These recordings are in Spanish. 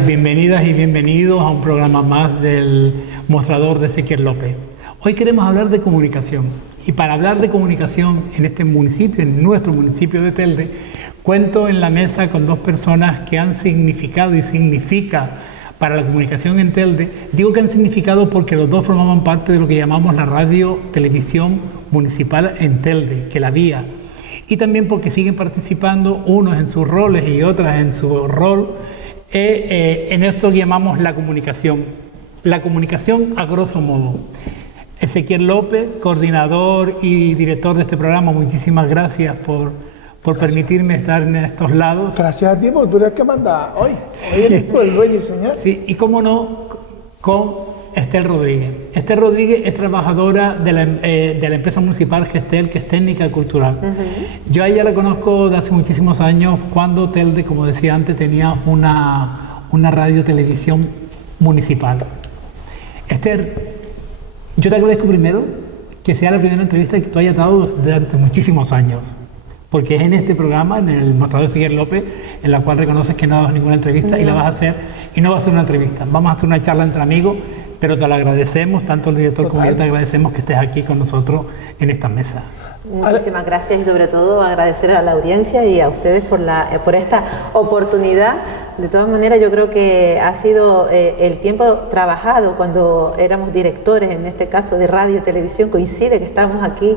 días, bienvenidas y bienvenidos a un programa más del Mostrador de Ezequiel López. Hoy queremos hablar de comunicación y para hablar de comunicación en este municipio, en nuestro municipio de Telde, cuento en la mesa con dos personas que han significado y significa para la comunicación en Telde. Digo que han significado porque los dos formaban parte de lo que llamamos la radio televisión municipal en Telde, que la vía. Y también porque siguen participando unos en sus roles y otras en su rol en esto que llamamos la comunicación. La comunicación a grosso modo. Ezequiel López, coordinador y director de este programa, muchísimas gracias por permitirme estar en estos lados. Gracias a ti, porque tú eres el que manda hoy. Hoy eres tú el dueño y señor. Sí, y cómo no, con Estel Rodríguez. Estel Rodríguez es trabajadora de la empresa municipal Gestel, que es técnica y cultural. Yo a ella la conozco de hace muchísimos años, cuando Telde, como decía antes, tenía una radio televisión municipal. Esther, yo te agradezco primero que sea la primera entrevista que tú hayas dado durante muchísimos años, porque es en este programa, en el Mostrador de Ezequiel López, en la cual reconoces que no has dado ninguna entrevista y la vas a hacer, y no va a ser una entrevista, vamos a hacer una charla entre amigos, pero te lo agradecemos, tanto el director como yo te agradecemos que estés aquí con nosotros en esta mesa. Muchísimas gracias y sobre todo agradecer a la audiencia y a ustedes por esta oportunidad. De todas maneras, yo creo que ha sido el tiempo trabajado cuando éramos directores, en este caso de radio y televisión, coincide que estamos aquí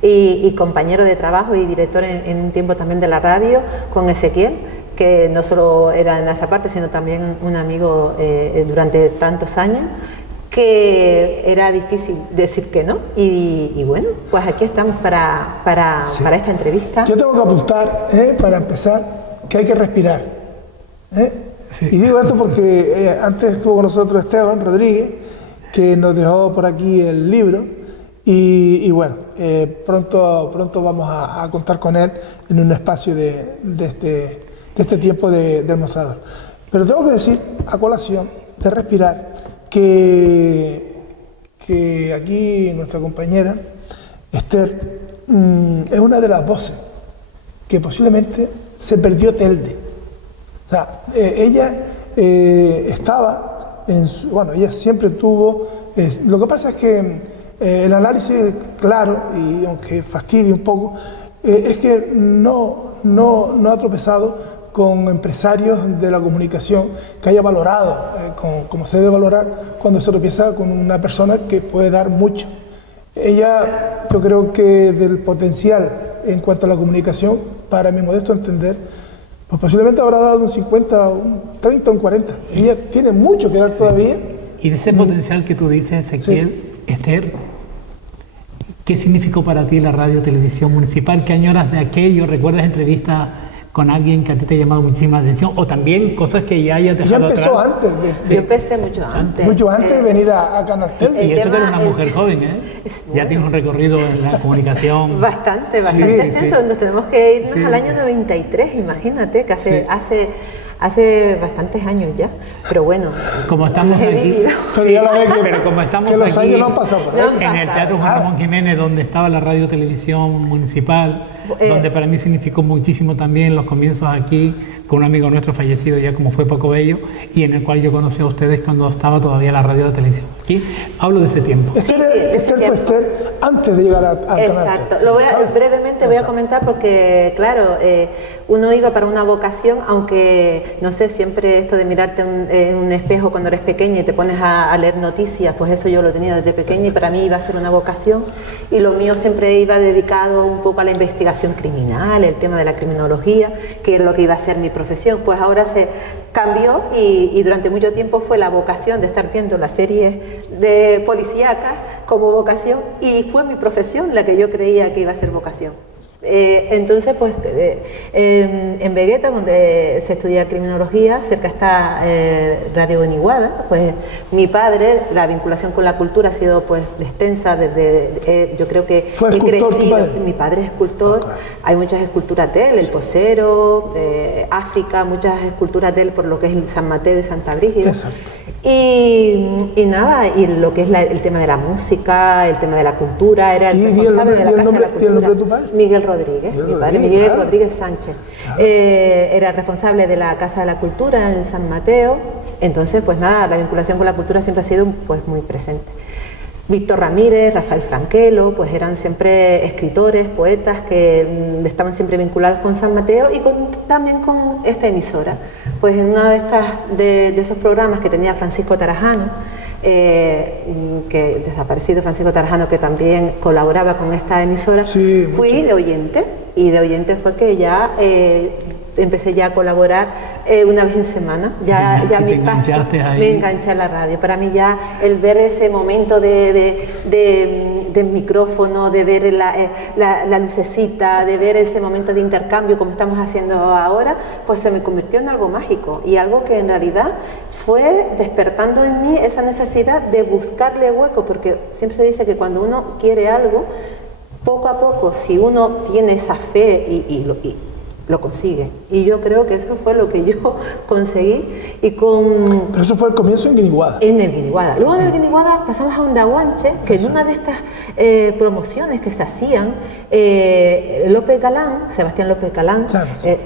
y compañero de trabajo y director en un tiempo también de la radio con Ezequiel, que no solo era en esa parte, sino también un amigo durante tantos años, que era difícil decir que no, y bueno, pues aquí estamos para esta entrevista. Yo tengo que apuntar, para empezar, que hay que respirar. Sí. Y digo esto porque antes estuvo con nosotros Esteban Rodríguez, que nos dejó por aquí el libro, y bueno, pronto vamos a contar con él en un espacio de este tiempo del mostrador. Pero tengo que decir, a colación de respirar, que aquí nuestra compañera Esther es una de las voces que posiblemente se perdió Telde. O sea, ella estaba bueno, ella siempre tuvo, lo que pasa es que el análisis, claro, y aunque fastidie un poco, es que no ha tropezado con empresarios de la comunicación que haya valorado, como se debe valorar cuando se tropieza con una persona que puede dar mucho. Ella, yo creo que del potencial en cuanto a la comunicación, para mi modesto entender, pues posiblemente habrá dado un 50, un 30, un 40. Ella tiene mucho que dar todavía. Y de ese potencial que tú dices, Ezequiel, Esther, ¿qué significó para ti la radio televisión municipal? ¿Qué añoras de aquello? ¿Recuerdas entrevistas con alguien que a ti te ha llamado muchísima atención, o también cosas que ya hayas dejado atrás? Ya empezó antes. Yo empecé mucho antes. Mucho antes de venir a Canal Telde. Y eso que eres una mujer joven, ¿eh? Ya tienes un recorrido en la comunicación. Bastante extenso. Nos tenemos que irnos al año 93, imagínate, que hace bastantes años ya, pero bueno, como estamos aquí, pero como estamos que los aquí años no han pasado por ahí. En el Teatro Juan Ramón Jiménez, donde estaba la radio televisión municipal, donde para mí significó muchísimo también los comienzos aquí, con un amigo nuestro fallecido ya como fue Paco Bello, y en el cual yo conocí a ustedes cuando estaba todavía la radio de televisión. Aquí hablo de ese tiempo. Esther antes de llegar a Exacto. Brevemente voy a comentar porque, claro, uno iba para una vocación, aunque, no sé, siempre esto de mirarte en un espejo cuando eres pequeña y te pones a leer noticias, pues eso yo lo tenía desde pequeña y para mí iba a ser una vocación, y lo mío siempre iba dedicado un poco a la investigación criminal, el tema de la criminología, que es lo que iba a ser mi profesión. Pues ahora se cambió y durante mucho tiempo fue la vocación de estar viendo las series de policíacas como vocación, y fue mi profesión la que yo creía que iba a ser vocación. Entonces, pues en Vegueta, donde se estudia criminología, cerca está Radio Beniguada, pues mi padre, la vinculación con la cultura ha sido pues extensa desde, yo creo que he crecido. Mi padre es escultor, hay muchas esculturas de él, el Posero, África, muchas esculturas de él por lo que es el San Mateo y Santa Brígida. Y nada, y lo que es el tema de la música, el tema de la cultura, era el responsable de la Casa de la Cultura. ¿Y el nombre de tu padre? Miguel Rodríguez, mi padre, Miguel Rodríguez Sánchez. Era responsable de la Casa de la Cultura en San Mateo. Entonces, pues nada, la vinculación con la cultura siempre ha sido pues muy presente. Víctor Ramírez, Rafael Franquelo, pues eran siempre escritores, poetas que estaban siempre vinculados con San Mateo y también con esta emisora. Pues en uno de esos programas que tenía Francisco Tarajano, que desaparecido Francisco Tarajano, que también colaboraba con esta emisora, sí, fui de oyente, y de oyente fue que ya empecé ya a colaborar una vez en semana, ya mi paso, me enganché a la radio. Para mí ya el ver ese momento de micrófono, de ver la lucecita, de ver ese momento de intercambio como estamos haciendo ahora, pues se me convirtió en algo mágico y algo que en realidad fue despertando en mí esa necesidad de buscarle hueco, porque siempre se dice que cuando uno quiere algo, poco a poco, si uno tiene esa fe y lo consigue. Y yo creo que eso fue lo que yo conseguí. Pero eso fue el comienzo en Guiniguada. En el Guiniguada. Luego del Guiniguada pasamos a Ondaguanche, que en una de estas promociones que se hacían, López Galán, Sebastián López Galán,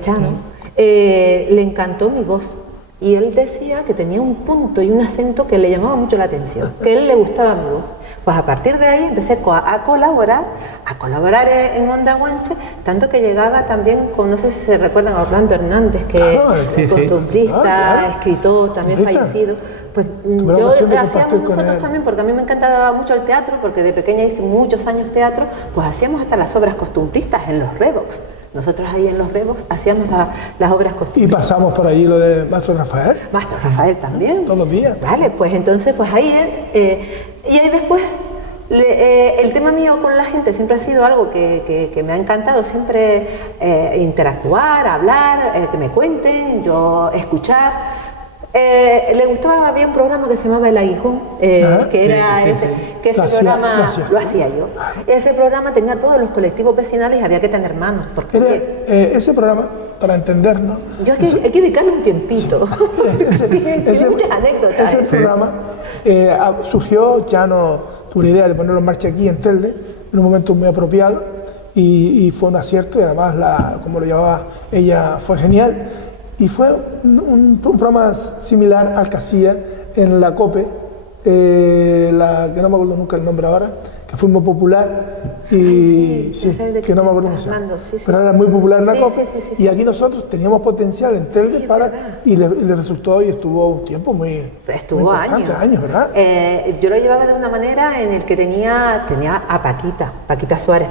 Chano, le encantó mi voz. Y él decía que tenía un punto y un acento que le llamaba mucho la atención, que a él le gustaba mi voz. Pues a partir de ahí empecé a colaborar en Ondaguanche, tanto que llegaba también con, no sé si se recuerdan, a Orlando Hernández, que es costumbrista, escritor, también fallecido. Pues yo hacíamos nosotros también, porque a mí me encantaba mucho el teatro, porque de pequeña hice muchos años teatro, pues hacíamos hasta las obras costumbristas en los Revox. Nosotros ahí en los Revox hacíamos las obras costumbristas. ¿Y pasamos por ahí lo de Maestro Rafael? Maestro Rafael también. Todos los días. Vale, pues entonces, pues ahí y ahí después, el tema mío con la gente siempre ha sido algo que me ha encantado, siempre interactuar, hablar, que me cuenten, yo escuchar. Le gustaba, había un programa que se llamaba El Aguijón, que ese programa lo hacía yo. Ese programa tenía todos los colectivos vecinales y había que tener manos. Porque ese programa, para entendernos... Hay que dedicarle un tiempito. Tiene muchas anécdotas. Ese programa surgió, ya no tuve la idea de ponerlo en marcha aquí en Telde, en un momento muy apropiado, y fue un acierto, y además, como lo llamaba ella, fue genial. Y fue un programa similar al que hacía en la COPE, que no me acuerdo nunca el nombre ahora, que fue muy popular, y que no me acuerdo cómo se llama, pero era muy popular en la COPE, y aquí nosotros teníamos potencial en Telde y le resultó, y estuvo un tiempo muy años, ¿verdad? Yo lo llevaba de una manera en el que tenía a Paquita Suárez,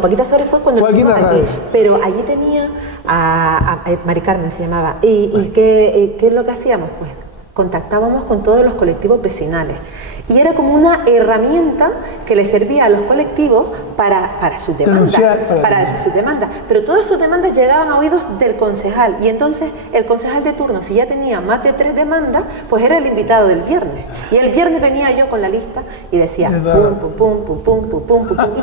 Paquita Suárez fue cuando lo hicimos aquí, pero allí tenía a Mari Carmen, se llamaba, y ¿qué es lo que hacíamos? Pues contactábamos con todos los colectivos vecinales y era como una herramienta que le servía a los colectivos para sus demandas, pero todas sus demandas llegaban a oídos del concejal, y entonces el concejal de turno, si ya tenía más de 3 demandas, pues era el invitado del viernes, y el viernes venía yo con la lista y decía pum,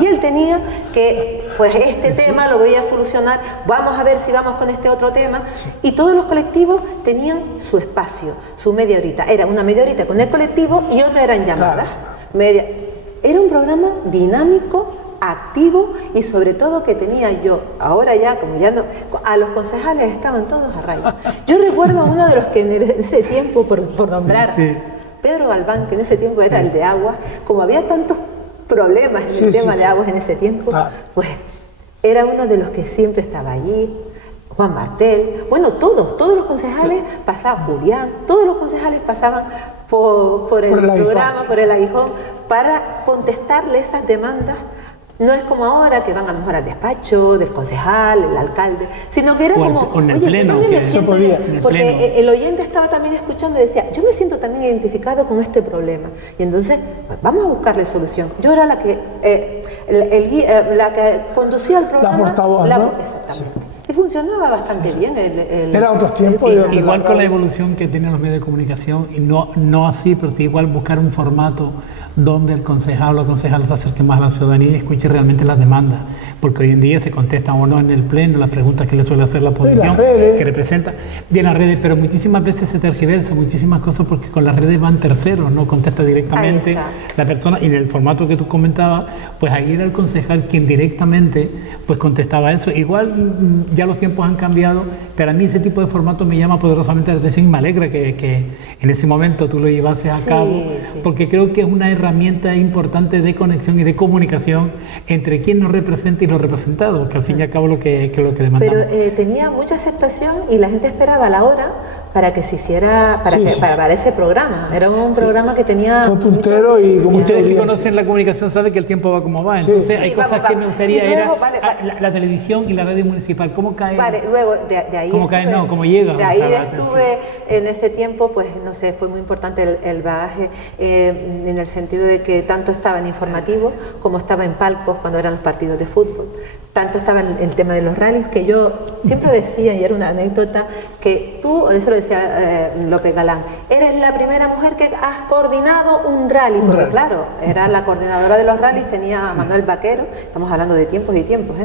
y él tenía que, pues este tema lo voy a solucionar, vamos a ver si vamos con este otro tema, y todos los colectivos tenían su espacio, su media horita, era una media horita con el colectivo y otra era en llamadas. Era un programa dinámico, activo, y sobre todo que tenía yo, ahora ya, como ya no, a los concejales estaban todos a raya. Yo recuerdo a uno de los que en ese tiempo, por nombrar, Pedro Galván, que en ese tiempo era el de agua, como había tantos problemas en el tema de aguas en ese tiempo, pues era uno de los que siempre estaba allí. Juan Martel, bueno, todos los concejales pasaban, Julián, todos los concejales pasaban por el programa, por el Aguijón, para contestarle esas demandas. No es como ahora que van a lo mejor al despacho del concejal, el alcalde, sino que era como, oye, yo también me siento, porque el oyente estaba también escuchando y decía, yo me siento también identificado con este problema. Y entonces, pues, vamos a buscarle solución. Yo era la que conducía el programa. La portavoz, ¿no? Exactamente. Y funcionaba bastante bien. Era otros tiempos. Igual con la evolución que tienen los medios de comunicación, y no así, pero sí igual buscar un formato donde el concejal o la concejal se acerque más a la ciudadanía y escuche realmente las demandas. porque hoy en día se contestan o no en el pleno las preguntas que le suele hacer la oposición, que representa bien las redes, pero muchísimas veces se tergiversa muchísimas cosas porque con las redes van terceros, no contesta directamente la persona, y en el formato que tú comentabas, pues ahí era el concejal quien directamente pues contestaba eso. Igual ya los tiempos han cambiado, pero a mí ese tipo de formato me llama poderosamente la atención y me alegra que en ese momento tú lo llevases a cabo, porque creo que es una herramienta importante de conexión y de comunicación entre quien nos representa y los representados, que al fin y al cabo lo que demandamos. Pero tenía mucha aceptación y la gente esperaba la hora para que se hiciera, para ese programa. Era un programa que tenía... Fue puntero y como ustedes que conocen la comunicación saben que el tiempo va como va, entonces hay cosas que me gustaría luego, la televisión y la radio municipal, ¿cómo cae? Luego de ahí... ¿Cómo cae? No, ¿cómo llega? De ahí estuve en ese tiempo, pues no sé, fue muy importante el bagaje en el sentido de que tanto estaba en informativos como estaba en palcos cuando eran los partidos de fútbol. Tanto estaba el tema de los rallies, que yo siempre decía, y era una anécdota, que tú, eso lo decía López Galán, eres la primera mujer que has coordinado un rally, porque claro, era la coordinadora de los rallies, tenía a Manuel Vaquero, estamos hablando de tiempos y tiempos,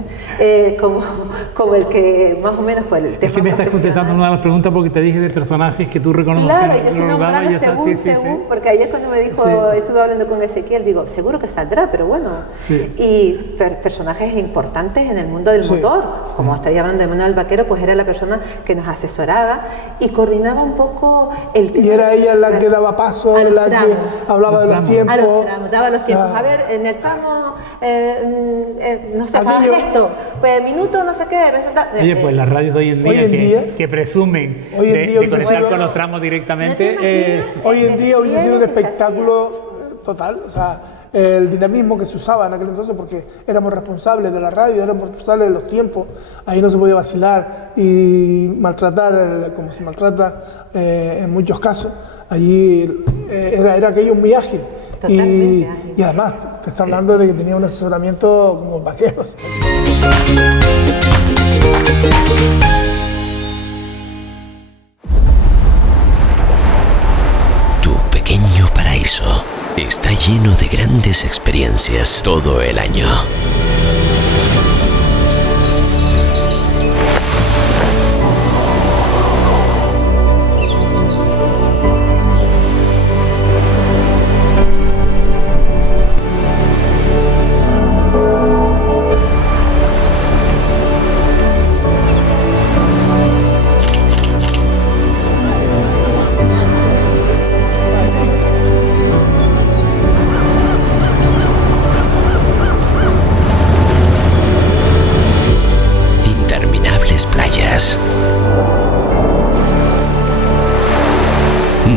como el que más o menos fue el tema. Es que me estás contestando una de las preguntas porque te dije de personajes que tú reconoces. Claro, yo estoy nombrando según, porque ayer cuando me dijo, estuve hablando con Ezequiel, digo, seguro que saldrá, pero bueno, y personajes importantes en el mundo del motor, como estaba hablando de Manuel Vaquero, pues era la persona que nos asesoraba y coordinaba un poco el tema. Y era ella la que daba paso, la que hablaba de los tiempos. A los tramos, daba los tiempos. A ver, en el tramo, no sé, para esto, pues minuto, no sé qué. Oye, pues las radios de hoy en día, que presumen de conectar con los tramos directamente. Hoy en día hubiese sido un espectáculo total, o sea, el dinamismo que se usaba en aquel entonces, porque éramos responsables de la radio, éramos responsables de los tiempos, ahí no se podía vacilar y maltratar como se maltrata en muchos casos. Allí era aquello muy ágil. Y además te está hablando de que tenía un asesoramiento como vaqueros. Tu pequeño paraíso está lleno de grandes experiencias todo el año.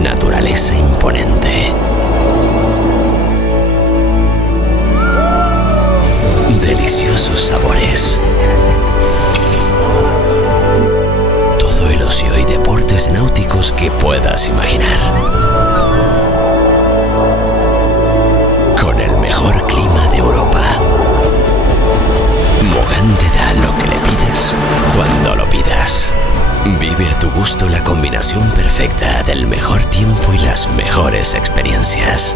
Naturaleza imponente. Deliciosos sabores. Todo el ocio y deportes náuticos que puedas imaginar. Con el mejor clima de Europa. Mogán te da lo que le pides cuando lo pidas. Vive a tu gusto la combinación perfecta del mejor tiempo y las mejores experiencias.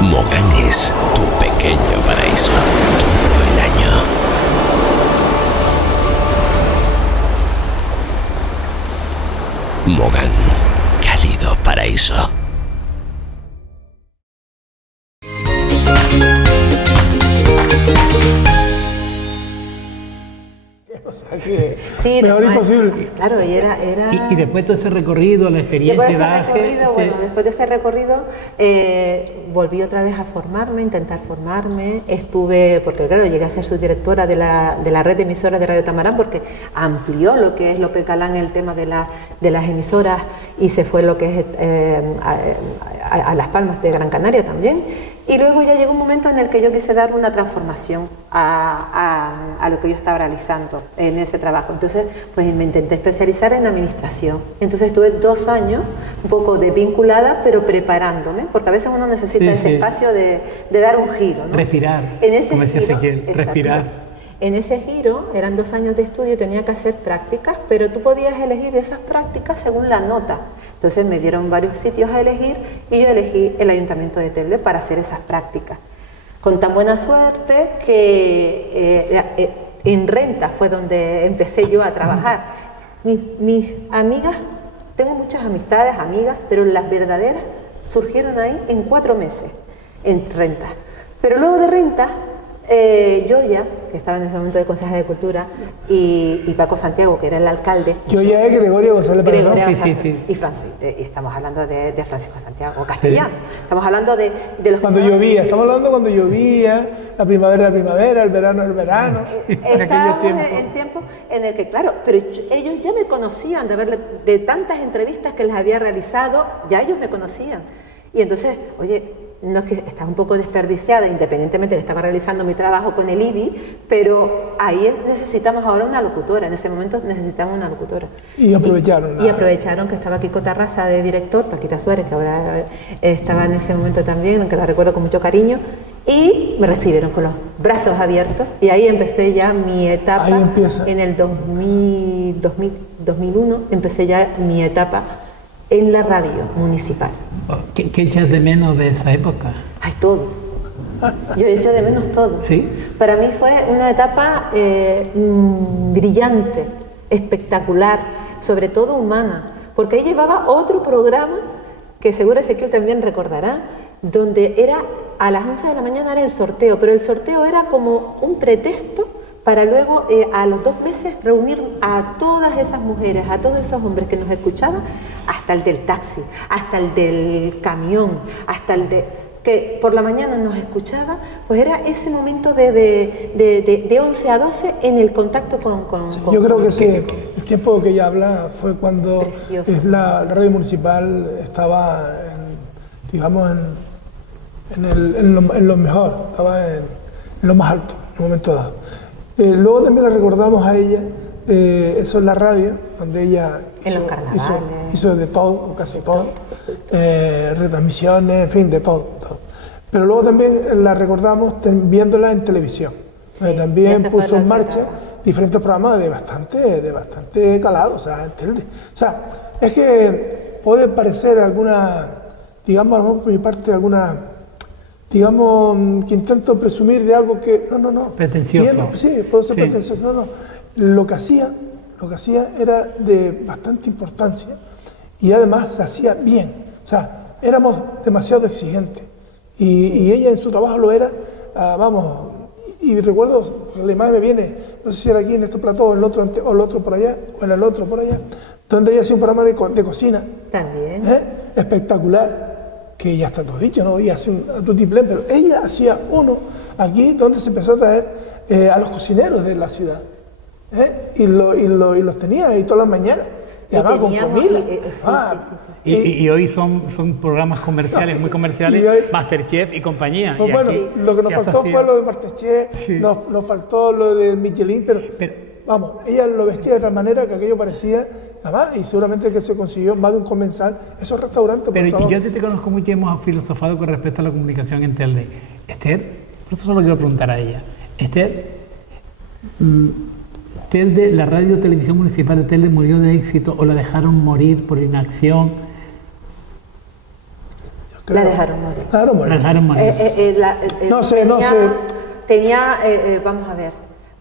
Mogán es tu pequeño paraíso todo el año. Mogán, cálido paraíso. Sí, mejor imposible. Claro, y era... Y después de ese recorrido, la experiencia después de ese recorrido volví otra vez a formarme, intentar formarme. Estuve, porque claro, llegué a ser subdirectora de la red de emisoras de Radio Tamarán, porque amplió lo que es López Galán el tema de las emisoras y se fue lo que es a Las Palmas de Gran Canaria también. Y luego ya llegó un momento en el que yo quise dar una transformación a lo que yo estaba realizando en ese trabajo. Entonces, pues me intenté especializar en administración. Entonces estuve 2 años, un poco desvinculada, pero preparándome, porque a veces uno necesita ese espacio de dar un giro, ¿no? Respirar, en ese como decía Ezequiel, respirar. En ese giro, eran 2 años de estudio, tenía que hacer prácticas, pero tú podías elegir esas prácticas según la nota. Entonces me dieron varios sitios a elegir y yo elegí el Ayuntamiento de Telde para hacer esas prácticas. con tan buena suerte que en Renta fue donde empecé yo a trabajar. Mis amigas, tengo muchas amistades, amigas, pero las verdaderas surgieron ahí en 4 meses, en Renta. Pero luego de Renta, Yoya, que estaba en ese momento de consejera de Cultura, y Paco Santiago, que era el alcalde. Yoya es Gregorio González Pérez. Sí. Y estamos hablando de Francisco Santiago Castellano. Sí. Estamos hablando de los... Cuando llovía, estamos hablando cuando llovía, la primavera, el verano. Estábamos en tiempo en el que, claro, pero ellos ya me conocían de tantas entrevistas que les había realizado, ya ellos me conocían. Y entonces, oye, no es que estaba un poco desperdiciada, independientemente de que estaba realizando mi trabajo con el IBI, pero ahí necesitamos ahora una locutora, en ese momento necesitamos una locutora. Y aprovecharon. Y aprovecharon que estaba Kiko Tarrasa de director, Paquita Suárez, que ahora estaba en ese momento también, aunque la recuerdo con mucho cariño, y me recibieron con los brazos abiertos, y ahí empecé ya mi etapa. Ahí empieza. En el 2001 empecé ya mi etapa en la radio municipal. ¿Qué echas de menos de esa época? Ay, todo. Yo echo de menos todo. ¿Sí? Para mí fue una etapa brillante, espectacular, sobre todo humana, porque ahí llevaba otro programa que seguro Ezequiel también recordará, donde era a las 11 de la mañana era el sorteo, pero el sorteo era como un pretexto para luego a los 2 meses reunir a todas esas mujeres, a todos esos hombres que nos escuchaban, hasta el del taxi, hasta el del camión, hasta el que por la mañana nos escuchaba, pues era ese momento de 11 a 12 en el contacto con yo creo que sí, el tiempo que ella habla fue cuando la radio municipal estaba, en lo mejor, estaba en lo más alto, en un momento dado. Luego también la recordamos a ella, eso es la radio, donde ella hizo de todo, o casi todo, retransmisiones, en fin, de todo. Pero luego también la recordamos viéndola en televisión, donde también puso en marcha diferentes programas de bastante calado, o sea, en Telde. O sea, es que puede parecer alguna, digamos, a lo mejor por mi parte, digamos, que intento presumir de algo que... No. Pretencioso. Sí, puedo ser pretencioso. No. Lo que hacía era de bastante importancia y además se hacía bien. O sea, éramos demasiado exigentes y ella en su trabajo lo era, y recuerdo, la imagen me viene, no sé si era aquí en este plató o el otro por allá, o en el otro por allá, donde ella hacía un programa de cocina. También. Espectacular. Que ya está todo dicho, ¿no? Y hace un tutiplén, pero ella hacía uno aquí donde se empezó a traer a los cocineros de la ciudad, y los tenía ahí todas las mañanas, y además con comida. Y hoy son programas comerciales, muy comerciales, hoy, Masterchef y compañía. Pues y bueno, lo que nos faltó fue lo de Masterchef, nos faltó lo del Michelin, pero vamos, ella lo vestía de tal manera que aquello parecía... y seguramente que se consiguió más de un comensal, esos restaurantes. Pero yo te conozco mucho y hemos filosofado con respecto a la comunicación en Telde. Esther, por eso solo quiero preguntar a ella. Esther, Telde, la radio televisión municipal de Telde murió de éxito o la dejaron morir por inacción. La dejaron morir. La dejaron morir. No sé. Tenía, vamos a ver,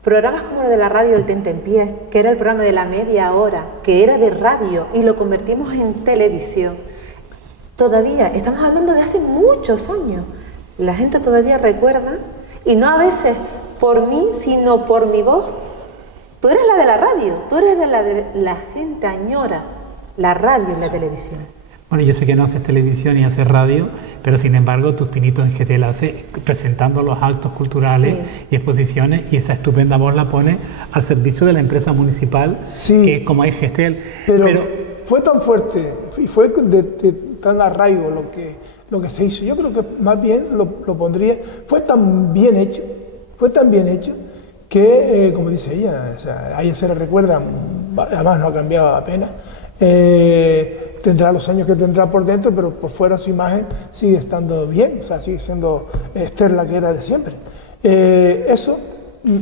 programas como el de la radio El Tentempié, que era el programa de la media hora, que era de radio y lo convertimos en televisión. Todavía, estamos hablando de hace muchos años, la gente todavía recuerda, y no a veces por mí, sino por mi voz. Tú eres la de la radio, tú eres la gente añora la radio y la televisión. Bueno, yo sé que no haces televisión ni haces radio, pero sin embargo tus pinitos en GTL hace presentando los actos culturales y exposiciones, y esa estupenda voz la pone al servicio de la empresa municipal, que como es Gestel. Pero fue tan fuerte y fue de tan arraigo lo que se hizo. Yo creo que más bien lo pondría, fue tan bien hecho que, como dice ella, o sea, a ella se le recuerda, además no ha cambiado apenas. Tendrá los años que tendrá por dentro, pero por fuera su imagen sigue estando bien, o sea, sigue siendo Esther la que era de siempre. Eso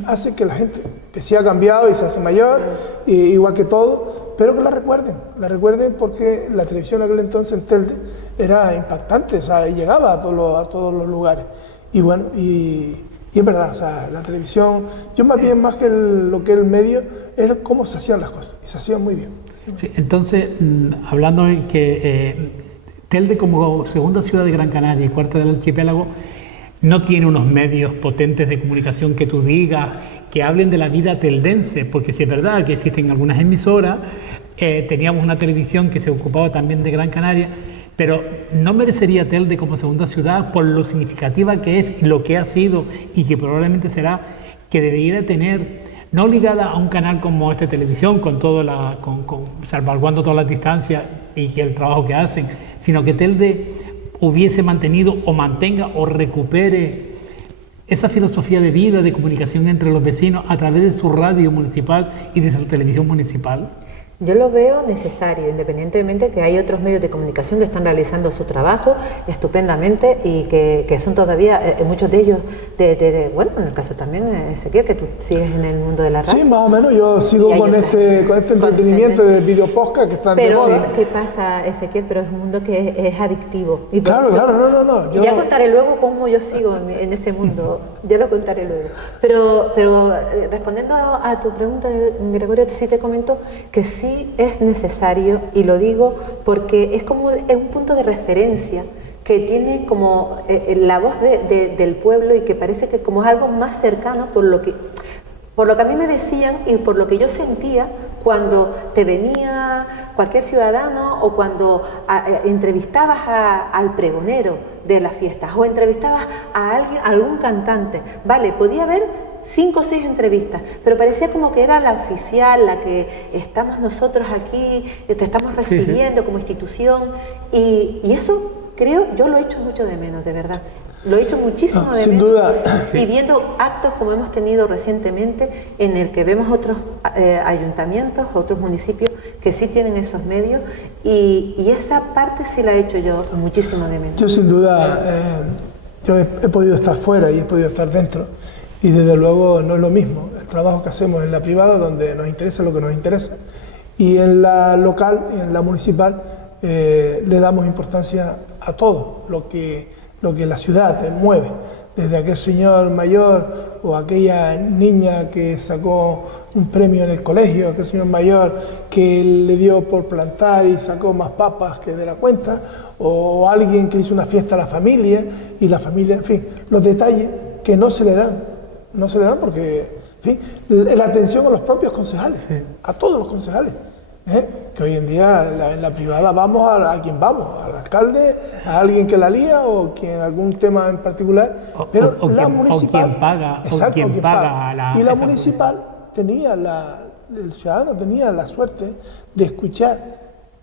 hace que la gente, que sí ha cambiado y se hace mayor, igual que todo, pero que la recuerden porque la televisión en aquel entonces en Telde era impactante, o sea, llegaba a todos los lugares. Y bueno, y es verdad, o sea, la televisión, yo más bien más que lo que es el medio, es cómo se hacían las cosas, y se hacían muy bien. Sí, entonces, hablando de que Telde como segunda ciudad de Gran Canaria y cuarta del archipiélago, no tiene unos medios potentes de comunicación que tú digas, que hablen de la vida teldense, porque si es verdad que existen algunas emisoras, teníamos una televisión que se ocupaba también de Gran Canaria, pero no merecería Telde como segunda ciudad por lo significativa que es, lo que ha sido y que probablemente será, que debería tener, no ligada a un canal como esta televisión, con salvaguardando todas las distancias y que el trabajo que hacen, sino que Telde hubiese mantenido o mantenga o recupere esa filosofía de vida, de comunicación entre los vecinos a través de su radio municipal y de su televisión municipal. Yo lo veo necesario, independientemente que hay otros medios de comunicación que están realizando su trabajo estupendamente y que son todavía, muchos de ellos, bueno, en el caso también, Ezequiel, que tú sigues en el mundo de la radio. Sí, más o menos, yo sigo con este entretenimiento de video podcast que están de moda. Pero, ¿qué pasa, Ezequiel? Pero es un mundo que es adictivo. Y claro, no. Y ya contaré luego cómo yo sigo en ese mundo, ya lo contaré luego. Pero respondiendo a tu pregunta, Gregorio, sí te comento que sí es necesario, y lo digo porque es un punto de referencia que tiene como la voz del pueblo y que parece que como es algo más cercano por lo que a mí me decían y por lo que yo sentía cuando te venía cualquier ciudadano o cuando entrevistabas al pregonero de las fiestas o entrevistabas a algún cantante. Vale, podía haber 5 o 6 entrevistas, pero parecía como que era la oficial, la que estamos nosotros aquí, te estamos recibiendo como institución, y eso creo, yo lo he hecho mucho de menos, de verdad. Lo he hecho muchísimo de sin menos. duda. Y viendo actos como hemos tenido recientemente, en el que vemos otros ayuntamientos, otros municipios que sí tienen esos medios, y esa parte sí la he hecho yo muchísimo de menos. Yo sin duda, yo he podido estar fuera y he podido estar dentro, y desde luego no es lo mismo el trabajo que hacemos en la privada, donde nos interesa lo que nos interesa, y en la local y en la municipal le damos importancia a todo lo que la ciudad mueve, desde aquel señor mayor o aquella niña que sacó un premio en el colegio, aquel señor mayor que le dio por plantar y sacó más papas que de la cuenta, o alguien que hizo una fiesta a la familia y la familia, en fin, los detalles que no se le dan porque, en fin, la atención a los propios concejales, a todos los concejales. Que hoy en día en la privada vamos a quien vamos, al alcalde, a alguien que la lía o quien algún tema en particular, pero la municipal, o quien paga a la, y la municipal tenía el ciudadano tenía la suerte de escuchar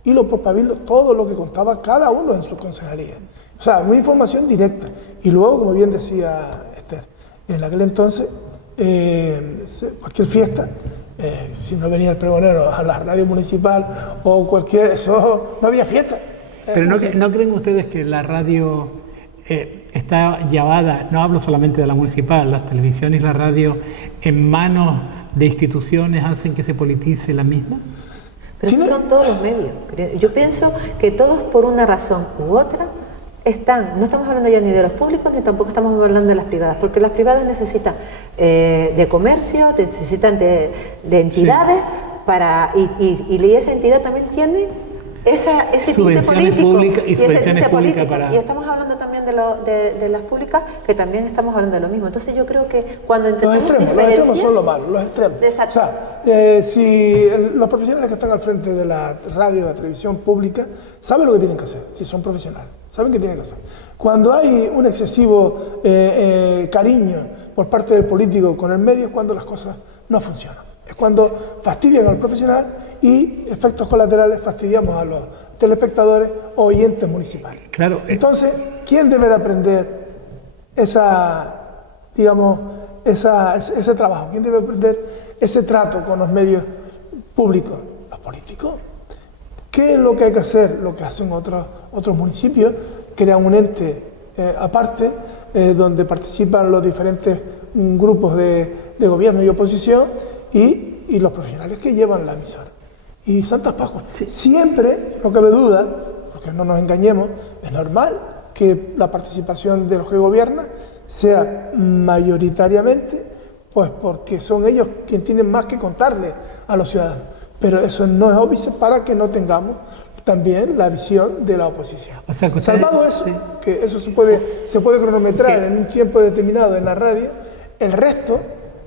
hilo por pabilo todo lo que contaba cada uno en su concejalía, o sea, una información directa. Y luego, como bien decía Esther, en aquel entonces cualquier fiesta, si no venía el pregonero a la radio municipal o eso, no había fiesta. Pero ¿no creen ustedes que la radio está llevada, no hablo solamente de la municipal, las televisiones y la radio, en manos de instituciones hacen que se politice la misma? Pero esos son todos los medios. Yo pienso que todos, por una razón u otra, no estamos hablando ya ni de los públicos ni tampoco estamos hablando de las privadas, porque las privadas necesitan de comercio, necesitan de entidades, y esa entidad también tiene ese tinte político y subvenciones públicas y estamos hablando también de las públicas, que también estamos hablando de lo mismo. Entonces yo creo que cuando intentamos diferenciar... Los extremos son lo malo, los extremos. Exacto. O sea, si los profesionales que están al frente de la radio, de la televisión pública, saben lo que tienen que hacer, si son profesionales, saben qué tienen que hacer. Cuando hay un excesivo cariño por parte del político con el medio, es cuando las cosas no funcionan. Es cuando fastidian al profesional y efectos colaterales fastidiamos a los telespectadores o oyentes municipales. Claro. Entonces, ¿quién debe de aprender ese trabajo? ¿Quién debe aprender ese trato con los medios públicos? Los políticos. ¿Qué es lo que hay que hacer? Lo que hacen otros municipios, crean un ente aparte donde participan los diferentes grupos de gobierno y oposición y los profesionales que llevan la emisora. Y Santas Pascuas. Sí. Siempre, no cabe duda, porque no nos engañemos, es normal que la participación de los que gobiernan sea mayoritariamente, pues porque son ellos quienes tienen más que contarle a los ciudadanos. Pero eso no es óbice para que no tengamos también la visión de la oposición. O sea, que ustedes, salvado eso, sí, que eso se puede cronometrar en un tiempo determinado en la radio, el resto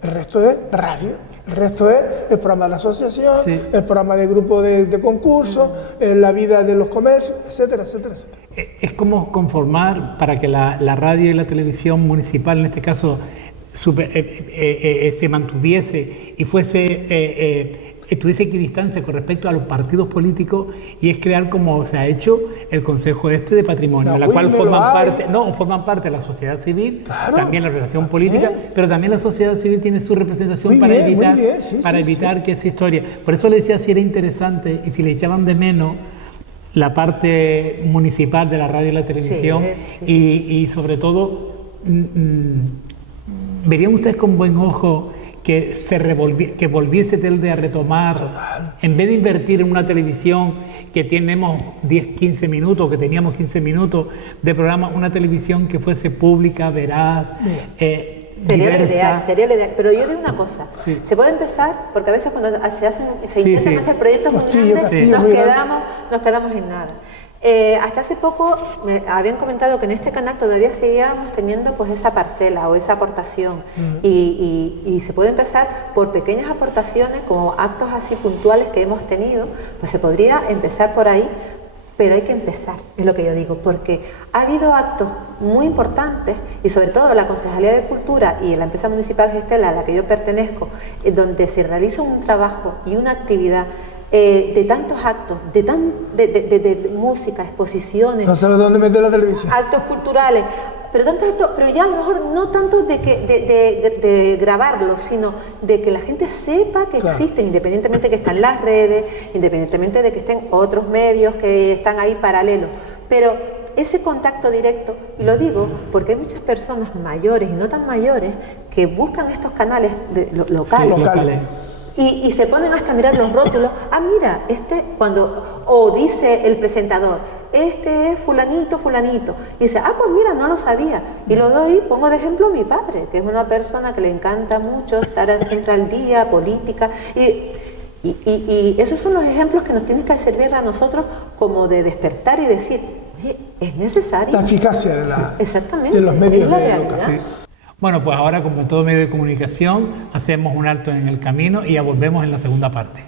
es radio. El resto es el programa de la asociación, sí, el programa de grupo de concursos, la vida de los comercios, etcétera, etcétera, etcétera. es como conformar para que la radio y la televisión municipal, en este caso, se mantuviese y tuviese equidistancia con respecto a los partidos políticos, y es crear, como se ha hecho, el Consejo de Patrimonio, en la cual forman parte la sociedad civil, claro, también la organización política, pero también la sociedad civil tiene su representación para evitar que esa historia. Por eso le decía si era interesante y si le echaban de menos la parte municipal de la radio y la televisión, y sobre todo verían ustedes con buen ojo que volviese Telde a retomar, en vez de invertir en una televisión que tenemos 10-15 minutos, que teníamos 15 minutos de programa, una televisión que fuese pública, veraz, sería lo ideal, pero yo digo una cosa, se puede empezar, porque a veces cuando se intentan hacer proyectos muy grandes, nos quedamos en nada. Hasta hace poco me habían comentado que en este canal todavía seguíamos teniendo pues esa parcela o esa aportación, y se puede empezar por pequeñas aportaciones, como actos así puntuales que hemos tenido, pues se podría empezar por ahí, pero hay que empezar, es lo que yo digo, porque ha habido actos muy importantes, y sobre todo la Concejalía de Cultura y la empresa municipal Gestela, a la que yo pertenezco, donde se realiza un trabajo y una actividad de tantos actos, de música, exposiciones. No sabes dónde meter la televisión. Actos culturales, pero ya a lo mejor no tanto de grabarlos, sino de que la gente sepa que existen, independientemente de que están las redes, independientemente de que estén otros medios que están ahí paralelos. Pero ese contacto directo, y lo digo porque hay muchas personas mayores y no tan mayores que buscan estos canales locales. Y se ponen hasta a mirar los rótulos. Mira, dice el presentador, este es fulanito, fulanito. Y dice, pues mira, no lo sabía. Y lo doy, pongo de ejemplo a mi padre, que es una persona que le encanta mucho estar siempre al día, política. Y esos son los ejemplos que nos tienen que servir a nosotros como de despertar y decir, oye, es necesario. La eficacia de los medios de educación. Bueno, pues ahora, como en todo medio de comunicación, hacemos un alto en el camino y ya volvemos en la segunda parte.